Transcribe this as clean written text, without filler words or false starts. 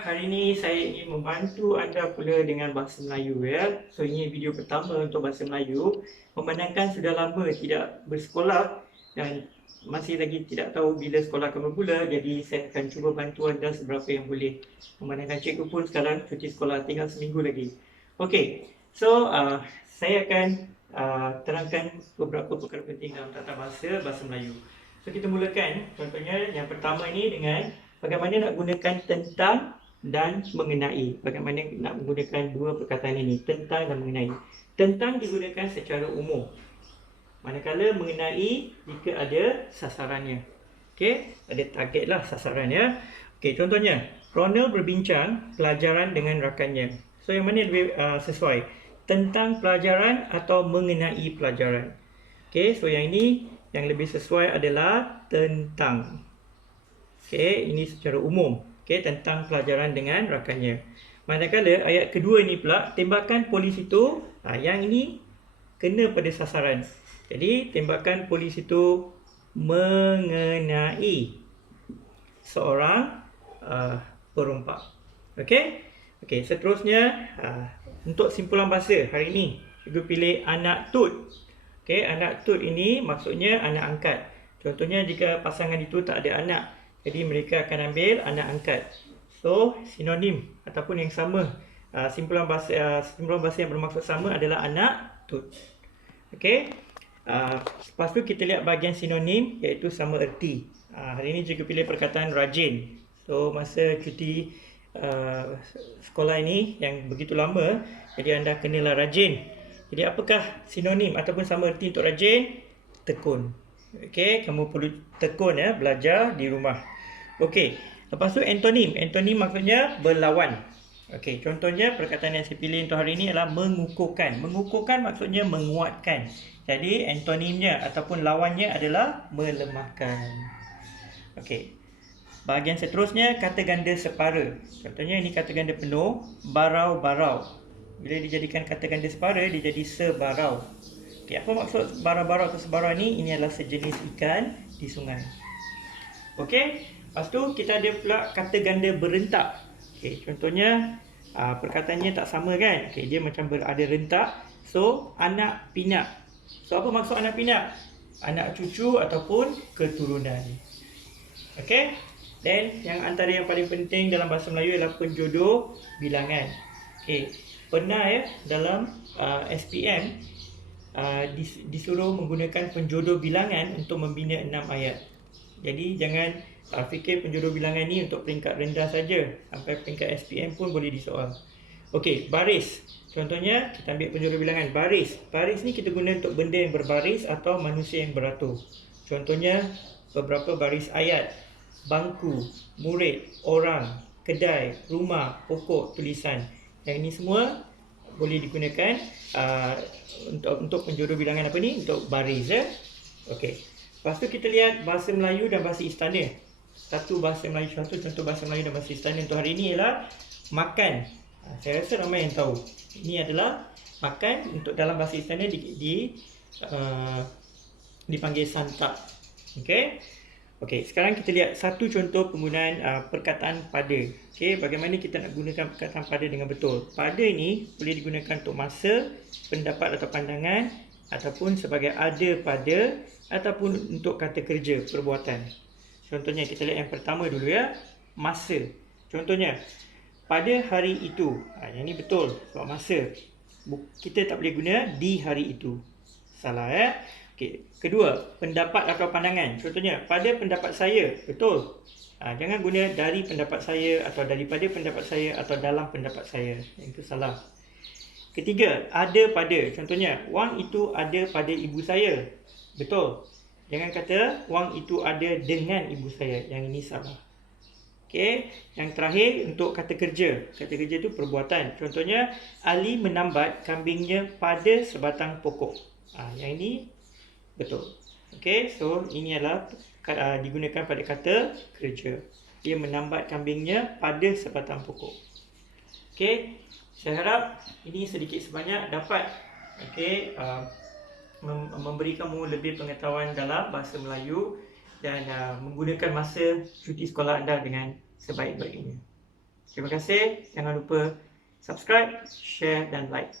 hari ini saya ingin membantu anda pula dengan bahasa Melayu ya. So ini video pertama untuk bahasa Melayu. Memandangkan sudah lama tidak bersekolah dan masih lagi tidak tahu bila sekolah akan bermula, jadi saya akan cuba bantu anda seberapa yang boleh. Memandangkan cikgu pun sekarang cuti sekolah tinggal seminggu lagi. Okey. So saya akan terangkan beberapa perkara penting dalam tata bahasa Melayu. So kita mulakan. Contohnya yang pertama ini dengan bagaimana nak gunakan tentang dan mengenai. Bagaimana nak menggunakan dua perkataan ini, tentang dan mengenai. Tentang digunakan secara umum, manakala mengenai jika ada sasarannya. Okey, ada target lah sasarannya. Okey, contohnya Ronald berbincang pelajaran dengan rakannya. So yang mana lebih sesuai, tentang pelajaran atau mengenai pelajaran? Okey, so yang ini yang lebih sesuai adalah tentang. Okey, ini secara umum. Okey, tentang pelajaran dengan rakannya. Manakala ayat kedua ini pula, tembakan polis itu, yang ini kena pada sasaran. Jadi, tembakan polis itu mengenai seorang perompak. Okey? Okey, seterusnya untuk simpulan bahasa hari ini, cikgu pilih anak tut. Okey, anak tut ini maksudnya anak angkat. Contohnya jika pasangan itu tak ada anak, jadi mereka akan ambil anak angkat. So, sinonim ataupun yang sama, simpulan bahasa yang bermaksud sama adalah anak tut. Okey. Lepas tu kita lihat bahagian sinonim, iaitu sama erti. Hari ini cikgu pilih perkataan rajin. So, masa cuti sekolah ini yang begitu lama, jadi anda kenalah rajin. Jadi apakah sinonim ataupun sama erti untuk rajin? Tekun. Okey, kamu perlu tekun ya, belajar di rumah. Okey, lepas tu antonim. Antonim maksudnya berlawan. Okey, contohnya perkataan yang saya pilih untuk hari ini adalah mengukuhkan. Mengukuhkan maksudnya menguatkan. Jadi antonimnya ataupun lawannya adalah melemahkan. Okey. Bahagian seterusnya kata ganda separa. Contohnya ini kata ganda penuh, barau-barau. Bila dijadikan kata ganda separa, dia jadi sebarau. Okay, apa maksud barau-barau atau sebarau ni? Ini adalah sejenis ikan di sungai. Okey, lepas tu kita ada pula kata ganda berentak. Okey, contohnya perkataannya tak sama kan? Okey, dia macam ada rentak. So, anak pinak. So, apa maksud anak pinak? Anak cucu ataupun keturunan. Okey, dan yang antara yang paling penting dalam bahasa Melayu adalah penjodoh bilangan. Okey, pernah ya dalam SPM disuruh menggunakan penjodoh bilangan untuk membina 6 ayat. Jadi jangan fikir penjodoh bilangan ni untuk peringkat rendah saja, sampai peringkat SPM pun boleh disoal. Okey, baris. Contohnya kita ambil penjodoh bilangan baris. Baris ni kita guna untuk benda yang berbaris atau manusia yang beratur. Contohnya beberapa baris ayat, bangku, murid, orang, kedai, rumah, pokok, tulisan. Yang ini semua boleh digunakan untuk penjodoh bilangan apa ni? Untuk baris ya. Okey. Lepas tu kita lihat bahasa Melayu dan bahasa istana. Contoh bahasa Melayu dan bahasa istana untuk hari ini ialah makan. Saya rasa ramai yang tahu. Ini adalah makan, untuk dalam bahasa istana dipanggil santap. Okey. Okey, sekarang kita lihat satu contoh penggunaan perkataan pada. Okey, bagaimana kita nak gunakan perkataan pada dengan betul. Pada ini boleh digunakan untuk masa, pendapat atau pandangan, ataupun sebagai ada pada, ataupun untuk kata kerja, perbuatan. Contohnya kita lihat yang pertama dulu ya, masa. Contohnya pada hari itu. Yang ini betul sebab masa. Kita tak boleh guna di hari itu. Salah ya. Okey, kedua, pendapat atau pandangan. Contohnya pada pendapat saya, betul. Jangan guna dari pendapat saya atau daripada pendapat saya atau dalam pendapat saya. Yang itu salah. Ketiga, ada pada. Contohnya, wang itu ada pada ibu saya. Betul. Jangan kata wang itu ada dengan ibu saya. Yang ini salah. Okey, yang terakhir untuk kata kerja. Kata kerja itu perbuatan. Contohnya, Ali menambat kambingnya pada sebatang pokok. Yang ini betul. Okey, so ini adalah digunakan pada kata kerja. Dia menambat kambingnya pada sebatang pokok. Okey, saya harap ini sedikit sebanyak dapat memberi kamu lebih pengetahuan dalam bahasa Melayu dan menggunakan masa cuti sekolah anda dengan sebaik-baiknya. Terima kasih. Jangan lupa subscribe, share dan like.